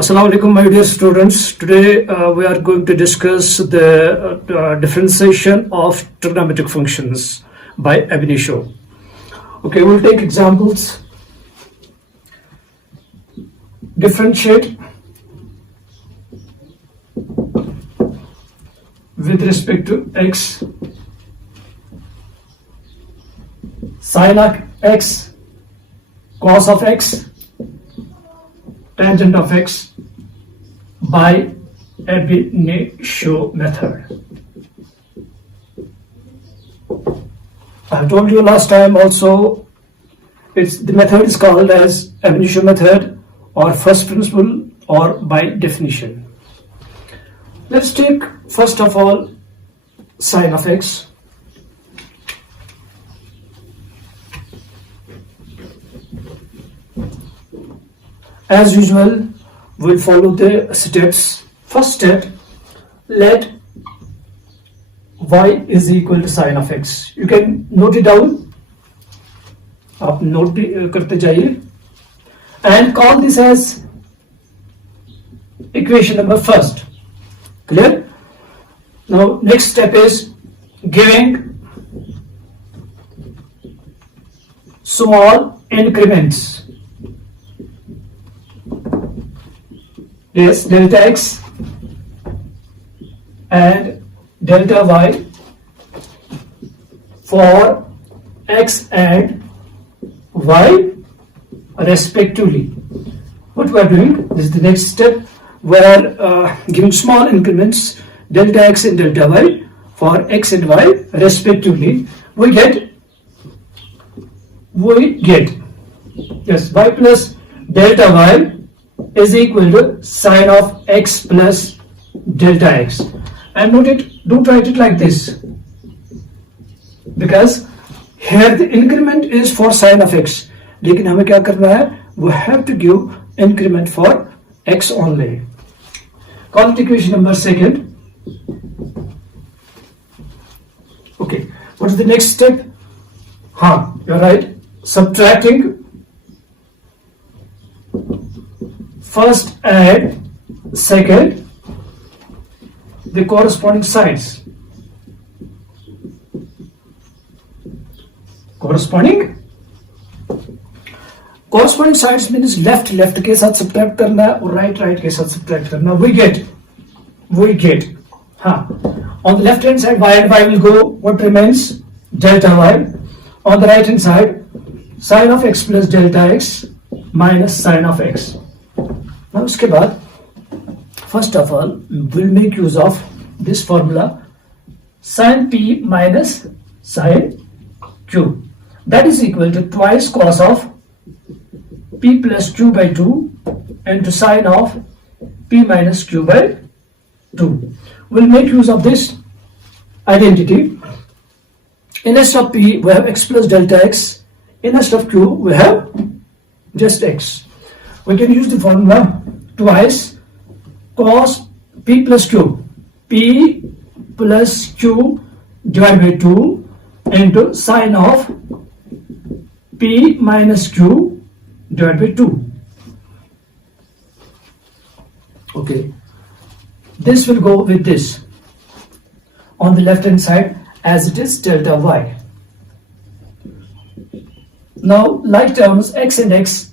Assalamu alaikum, my dear students. Today we are going to discuss the differentiation of trigonometric functions by Abinitio. Okay, we'll take examples. Differentiate with respect to x, sine of x, cos of x, tangent of x by Abinitio method. I told you last time also, the method is called as Abinitio method or first principle or by definition. Let's take first of all sine of x. As usual, we'll follow the steps. First step, let y is equal to sine of x. You can note it down. आप note भी करते जाइए. And call this as equation number first. Clear? Now, next step is giving small increments. Is delta x and delta y for x and y respectively. What we are doing, this is the next step. We are giving small increments delta x and delta y for x and y respectively. We get yes, y plus delta y is equal to sine of x plus delta x. And note it, don't write it like this, because here the increment is for sine of x. लेकिन हमें क्या करना है? We have to give increment for x only. Call it equation number second. Okay, what is the next step? You're right. Subtracting first and second the corresponding sides. Corresponding sides means left के साथ subtract करना है और right के साथ subtract करना. We get on the left hand side y and y will go. What remains? Delta y. On the right hand side, sine of x plus delta x minus sine of x. Now उसके बाद first of all we'll make use of this formula sin p minus sin q, that is equal to twice cos of p plus q by 2 into sine of p minus q by 2. We'll make use of this identity. Instead of p we have x plus delta x, instead of q we have just x. We can use the formula twice cos p plus q divided by 2 into sine of p minus q divided by 2. Okay, this will go with this on the left hand side as it is delta y. Now like terms x and x,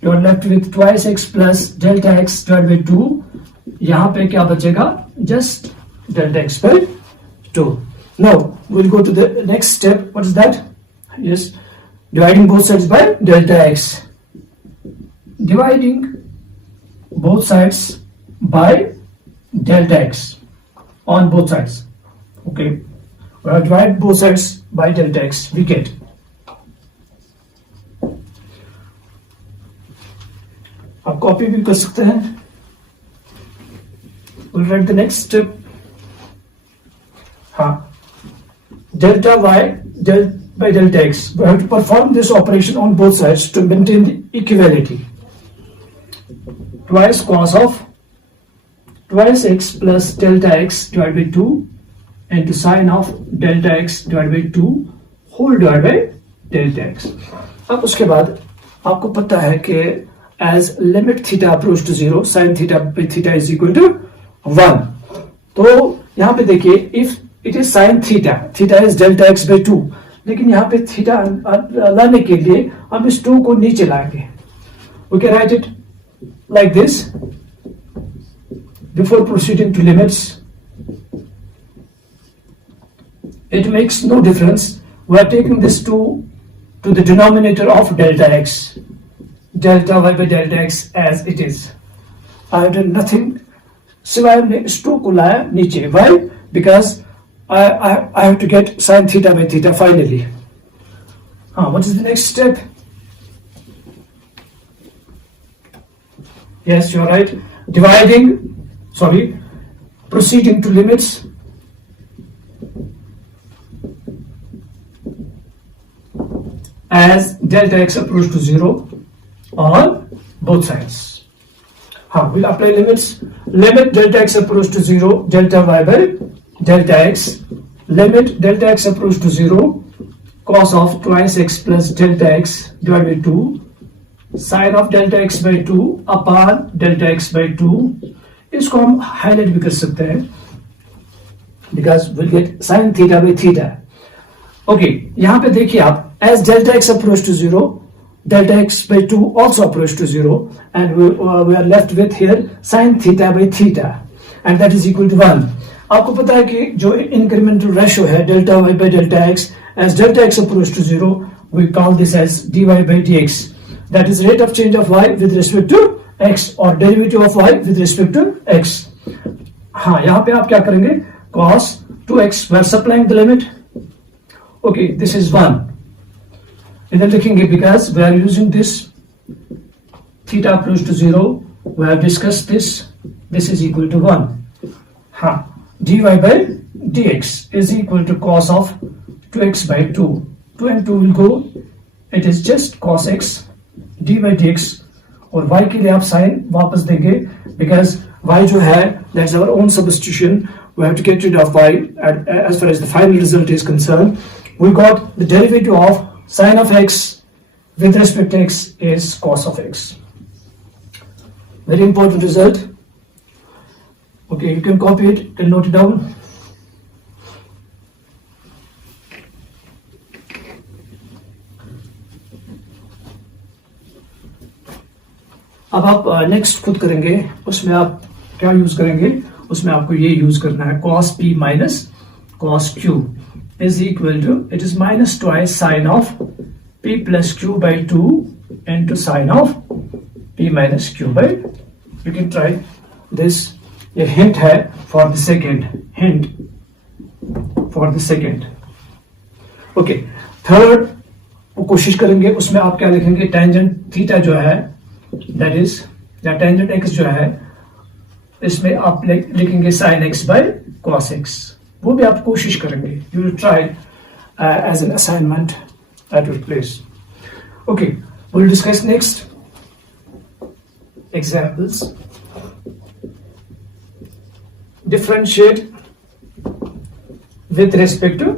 you are left with twice x plus delta x divided by 2. यहाँ पे क्या बचेगा? Just delta x by 2. Now we'll go to the next step. What is that? Yes, dividing both sides by delta x. Dividing both sides by delta x on both sides. Okay, we'll divide both sides by delta x. We get आप copy भी कर सकते हैं. We'll write the next step. Delta y by delta x. We have to perform this operation on both sides to maintain the equality. Twice cos of twice x plus delta x divided by 2 into sine of delta x divided by 2 whole divided by delta x. अब उसके बाद आपको पता है कि as limit theta approach to 0 sin theta by theta is equal to 1. तो यहाँ पे देखिए if it is sin theta is delta x by 2, लेकिन यहाँ पे थीटा लाने के लिए हम इस 2 को नीचे लाएंगे. We can write it like this before proceeding to limits. It makes no difference. We are taking this 2 to the denominator of delta x, delta y by delta x as it is. I have done nothing. सिवाय हमने इस 2 को लाया नीचे. Why? Because I have to get sin theta by theta finally. What is the next step? Yes, you are right. Proceeding to limits. As delta x approach to 0 on both sides. We'll apply limits. Limit delta x approach to 0, delta y by delta x. Limit delta x approach to 0, cos of twice x plus delta x divided by 2, sine of delta x by 2 upon delta x by 2. इसको हम highlight भी कर सकते हैं because we'll get sin theta by theta. Okay, यहाँ पे देखिए आप as delta x approach to 0, delta x by 2 also approach to 0, and we are left with here sin theta by theta, and that is equal to 1. आपको पता है कि जो incremental ratio है delta y by delta x, as delta x approach to 0, we call this as dy by dx. That is rate of change of y with respect to x or derivative of y with respect to x. यहाँ पे आप क्या करेंगे? Cos 2x, we are supplying the limit. Okay, this is 1. इधर लिखेंगे because we are using this theta approach to 0. We have discussed this. This is equal to 1. dy by dx is equal to cos of 2x by 2. 2 and 2 will go. It is just cos x d by dx. और y के लिए आप sin वापस देंगे because y जो है that's our own substitution. We have to get rid of y as far as the final result is concerned. We got the derivative of sine of x with respect to x is cos of x. Very important result. Okay, you can copy it, you can note it down. अब आप next खुद करेंगे. उसमें आप क्या use करेंगे? उसमें आपको ये यूज करना है cos p minus cos q is equal to, it is minus twice sine of p plus q by 2 into sine of p minus q by, you can try this. ये hint है for the second, hint for the second. Okay, third कोशिश करेंगे. उसमें आप क्या लिखेंगे? tangent theta जो है that is, या tangent x जो है, इसमें आप लिखेंगे sin x by cos x. वो भी आप कोशिश करेंगे. You will try as an assignment at your place. Okay, we'll discuss next examples. Differentiate with respect to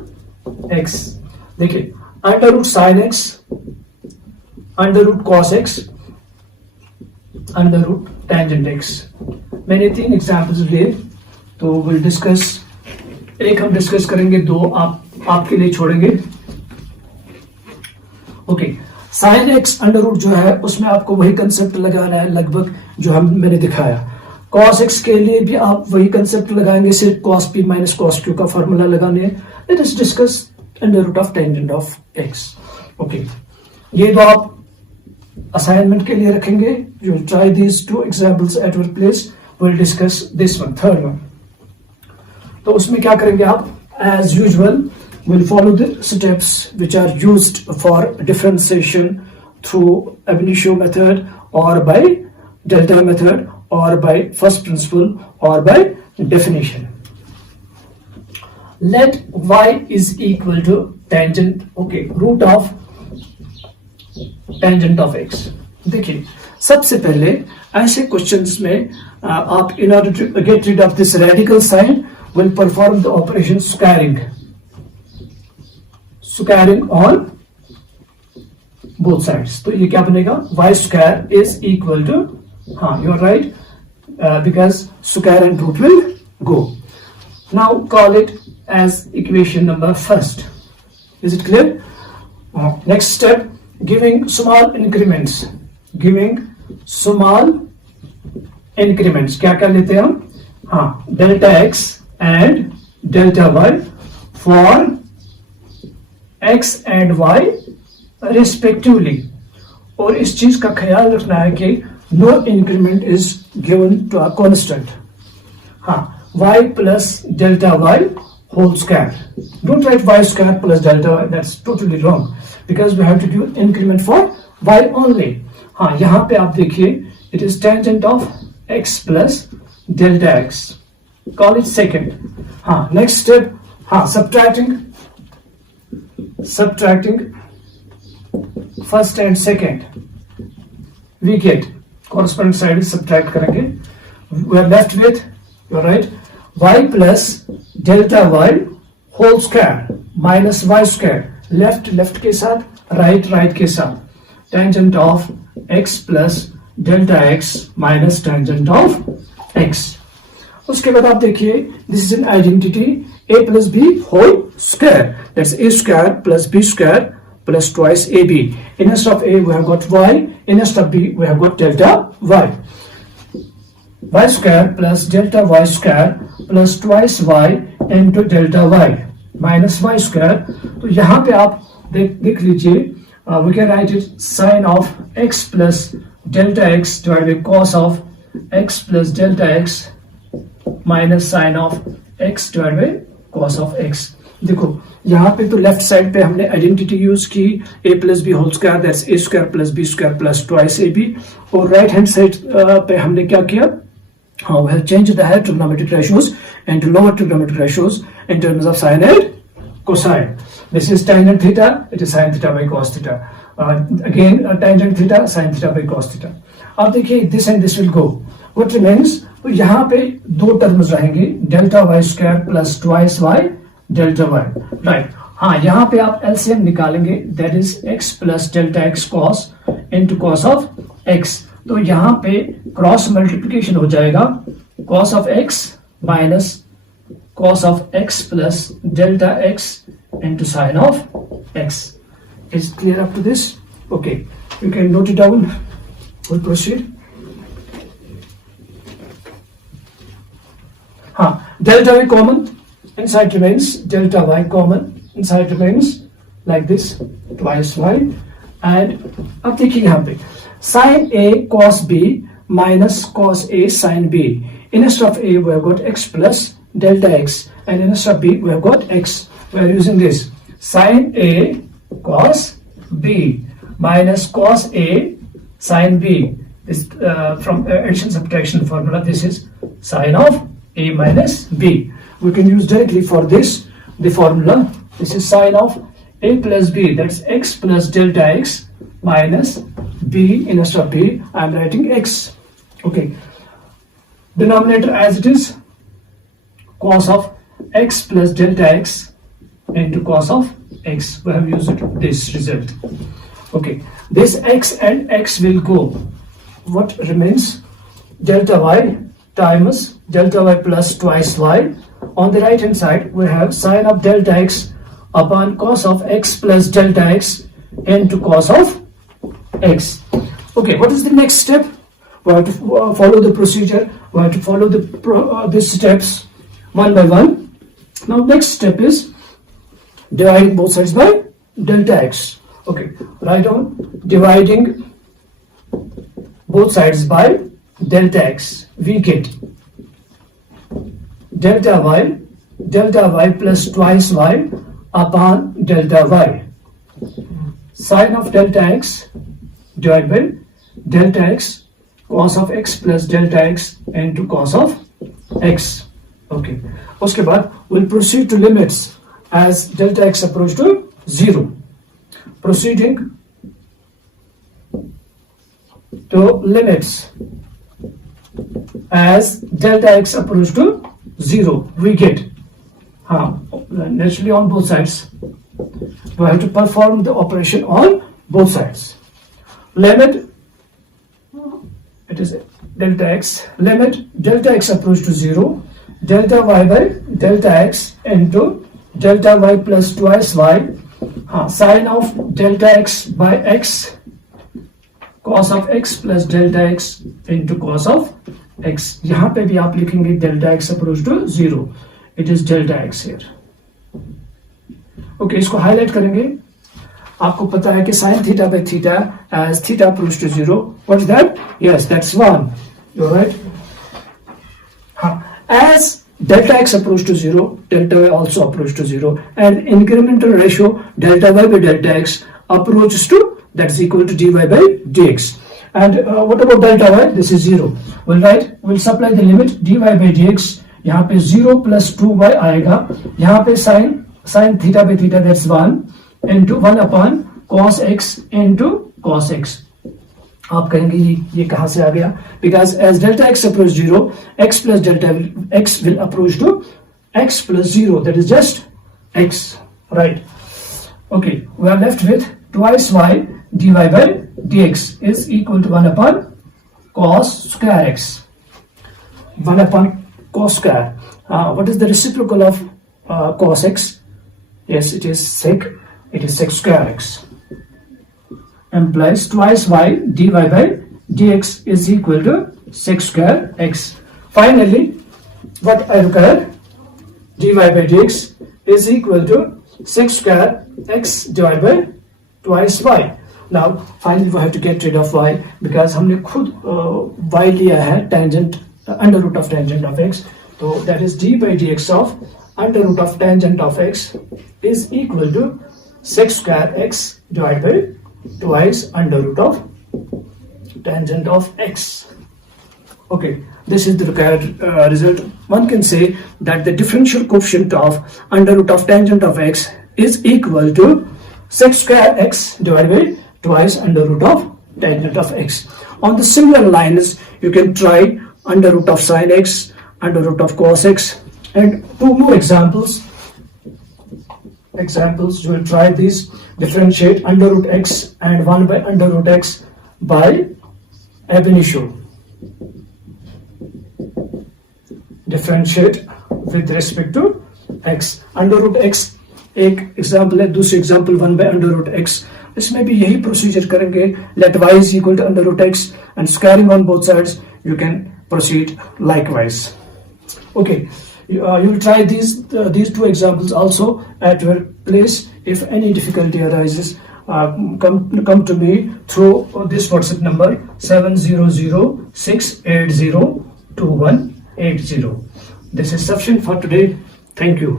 x. देखिए, under root sin x, under root cos x, under root tangent x. मैंने 3 examples लिए, तो we'll discuss. एक हम discuss करेंगे, 2 आपके लिए छोड़ेंगे. Okay, sine x under root जो है उसमें आपको वही कंसेप्ट लगाना है लगभग जो मैंने दिखाया. कॉस एक्स के लिए भी आप वही कंसेप्ट लगाएंगे, सिर्फ cos p minus cos q का फॉर्मूला लगाने हैं. Let us discuss under root of tangent of x. Okay, ये तो आप असाइनमेंट के लिए रखेंगे. You will try these 2 examples at your place. Will discuss this one, third one. तो उसमें क्या करेंगे आप? As usual we'll follow the steps which are used for differentiation through Abinitio method or by delta method or by first principle or by definition. Let y is equal to tangent, okay, root of tangent of x. देखिए, सबसे पहले ऐसे questions में आप in order to get rid of this radical sign will perform the operation squaring on both sides. तो ये क्या बनेगा, y square is equal to, हाँ you are right, because square and root will go. Now call it as equation number first. Is it clear? Next step, giving small increments. Giving small increments. क्या क्या लेते हैं हम? हाँ, delta x and delta y for x and y respectively. और इस चीज का ख्याल रखना है कि no increment is given to a constant. हाँ, y plus delta y whole square. Don't write y square plus delta y. That's totally wrong because we have to do increment for y only. हाँ, यहाँ पे आप देखिए, it is tangent of x plus delta x. Call it second. हाँ, next step, हाँ, subtracting first and second. We get corresponding side is subtract करेंगे. We are left with, you're right, y plus delta y whole square minus y square. Left के साथ, right के साथ. Tangent of x plus delta x minus tangent of x. उसके बाद आप देखिए, this is an identity a plus b whole square. That's a square plus b square plus twice ab. Instead of a we have got y, instead of b we have got delta y. Y square plus delta y square plus twice y into delta y minus y square. तो यहाँ पे आप देख लीजिए, we can write it sine of x plus delta x divided by cos of x plus delta x minus sine of x divided by cos of x. देखो यहाँ पे तो लेफ्ट साइड पे हमने आइडेंटिटी यूज की a plus b whole square, that's a square plus b square plus twice ab. और right hand side पे हमने क्या किया, we have changed the higher trigonometric ratios into lower trigonometric ratios in terms of sine and cosine. This is tangent theta, it is sin theta by cos theta. Again tangent theta, sin theta by cos theta. अब देखिए this and this will go. What remains? तो यहाँ पे दो terms रहेंगे, delta y square plus twice y delta y. Right, हाँ यहाँ पे आप एलसीएम निकालेंगे, that is x plus delta x cos into cos of x. तो यहाँ पे क्रॉस मल्टीप्लिकेशन हो जाएगा, cos of x minus cos of x plus delta x into sine of x. Is clear up to this? Okay, you can note it down. We'll proceed. Delta y common, inside remains delta y common, inside remains like this twice y. And अब देखिए यहाँ पे sin a cos b minus cos a sin b. Instead of a we have got x plus delta x, and instead of b we have got x. We are using this sin a cos b minus cos a sin b. This from addition subtraction formula, this is sin of a minus b. We can use directly for this the formula. This is sin of a plus b, that's x plus delta x minus b. Instead of b I am writing x. Okay, denominator as it is, cos of x plus delta x into cos of x. We have used this result. Okay, this x and x will go. What remains? Delta y times delta y plus twice y. On the right hand side we have sine of delta x upon cos of x plus delta x into cos of x. Okay, what is the next step? We have to follow the procedure. We have to follow these steps one by one. Now next step is dividing both sides by delta x. Okay, write down dividing both sides by delta x. We get delta y plus twice y upon delta y. Sine of delta x divided by delta x cos of x plus delta x into cos of x. Okay, उसके बाद we'll proceed to limits as delta x approach to 0. Proceeding to limits as delta x approach to 0, we get naturally on both sides we have to perform the operation on both sides. Limit, it is delta x, limit delta x approach to 0, delta y by delta x into delta y plus twice y, sine of delta x by x, cos of x plus delta x into cos of x. यहाँ पे भी आप लिखेंगे delta x approach to 0, it is delta x here. Okay, इसको highlight करेंगे. आपको पता है कि sin theta by theta as theta approach to 0, what is that? Yes, that's 1. You're right. As delta x approach to 0, delta y also approach to 0, and incremental ratio delta y by delta x approaches to, that's equal to dy by dx. And what about delta y? This is 0. We'll supply the limit dy by dx. यहाँ पे 0 plus 2y आएगा. यहाँ पे sin theta by theta, that's 1 into 1 upon cos x into cos x. आप कहेंगे ये कहाँ से आ गया? Because as delta x approach 0, x plus delta x will approach to x plus 0, that is just x, right? Okay, we are left with twice y dy by dx is equal to 1 upon cos square x. 1 upon cos square. What is the reciprocal of cos x? Yes, it is sec. It is sec square x. Implies twice y dy by dx is equal to sec square x. Finally, what I require, dy by dx is equal to sec square x divided by twice y. Now, finally, we have to get rid of y because हमने खुद y लिया है tangent, under root of tangent of x. So that is d by dx of under root of tangent of x is equal to sec square x divided by twice under root of tangent of x. Okay, this is the required result. One can say that the differential coefficient of under root of tangent of x is equal to sec square x divided by twice under root of tangent of x. On the similar lines, you can try under root of sine x, under root of cos x, and two more examples. You will try these. Differentiate under root x and 1 by under root x by Abinitio. Differentiate with respect to x. Under root x एक example है, दूसरी example 1 by under root x. इसमें भी यही procedure करेंगे. Let y is equal to under root x and squaring on both sides, you can proceed likewise. Okay, you will try these two examples also at your place. If any difficulty arises, come to me through this WhatsApp number 700-680-2180. This is sufficient for today. Thank you.